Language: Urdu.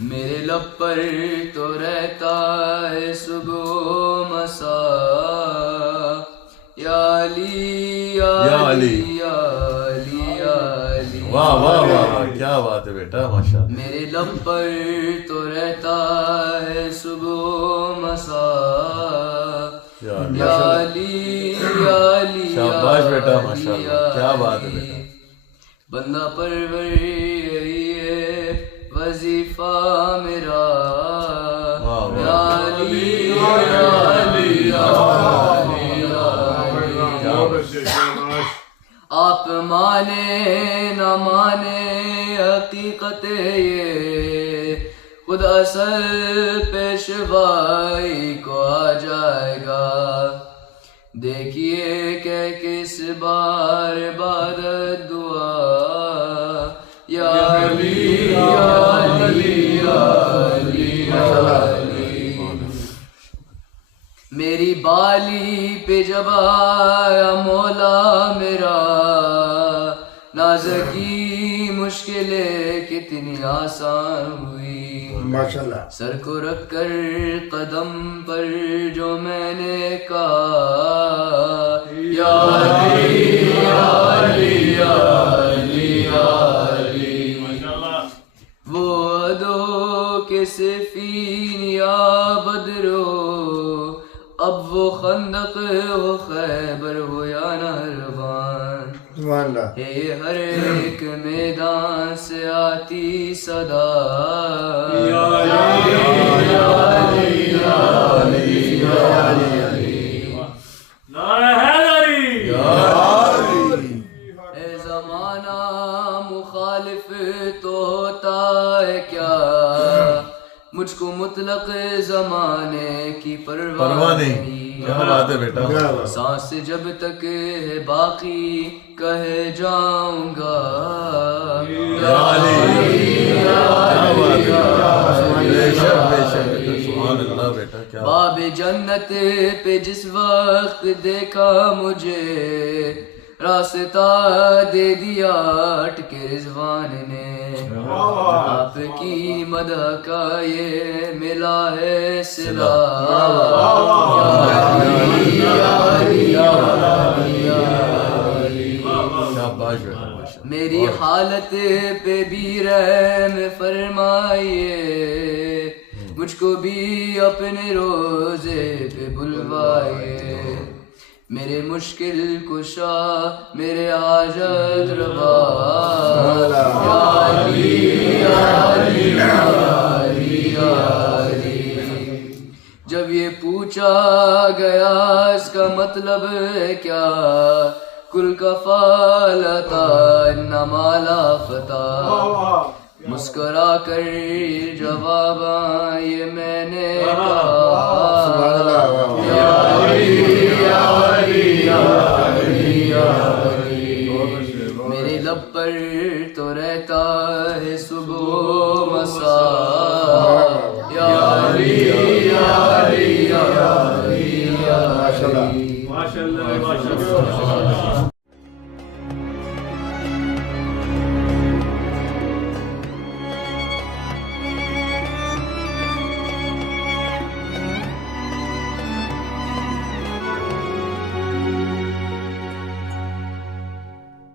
میرے لب پر تو رہتا ہے صبح و مسا، یا علی یا علی یا علی یا علی. واہ واہ واہ، کیا بات ہے بیٹا، ماشاء اللہ. میرے لب پر تو رہتا ہے صبح و مسا، یا علی یا علی. شاباش بیٹا، ماشاء اللہ، کیا بات ہے بیٹا. بندہ پرور یہی ہے وظیفہ میرا، یا علی یا علی یا علی یا علی. آپ مانے نہ مانے حقیقت یہ، خود اصل پیشوائی کو آ جائے گا. دیکھیے کہ کس بار عبادت دعا، یا علی یا علی یا علی یا علی. میری بالی پہ جب آیا مولا میرا، ناز کی مشکلیں کتنی آسان ہوئی. سر کو رکھ کر قدم پر جو میں نے کہا، یا علی یا علی یا علی یا علی. وہ عدو کے سفین یا بدرو، اب وہ خندق ہو خیبر ہو یا نہروان، ہے ہر ایک میدان سے آتی صدا، یا علی یا علی یا علی یا علی. اے زمانہ مخالف تو ہوتا ہے کیا، مجھ کو مطلق زمانے کی پرواہ نہیں. کیا بات ہے بیٹا. سانس جب تک ہے باقی کہے جاؤں گا، یا علی یا علی یا علی. باب جنت پہ جس وقت دیکھا مجھے، راستہ دے دیا اٹکے رضوان نے. آپ کی مدح کا یہ ملا ہے صلا، یا علی یا علی یا علی یا علی. میری حالت پہ بھی رحم فرمائیے، مجھ کو بھی اپنے روزے پہ بلوائیے. میرے مشکل کشا میرے حاجت روا، یا علی یا علی یا علی یا علی. جب یہ پوچھا گیا اس کا مطلب ہے کیا، کل کفالتا انما لا فتح، مسکرا کر جواب یہ میں نے کہا، یا علی یا علی یا علی یا علی. میرے لب پر تو رہتا ہے صبح و مسا، یا علی یا علی یا علی یا علی.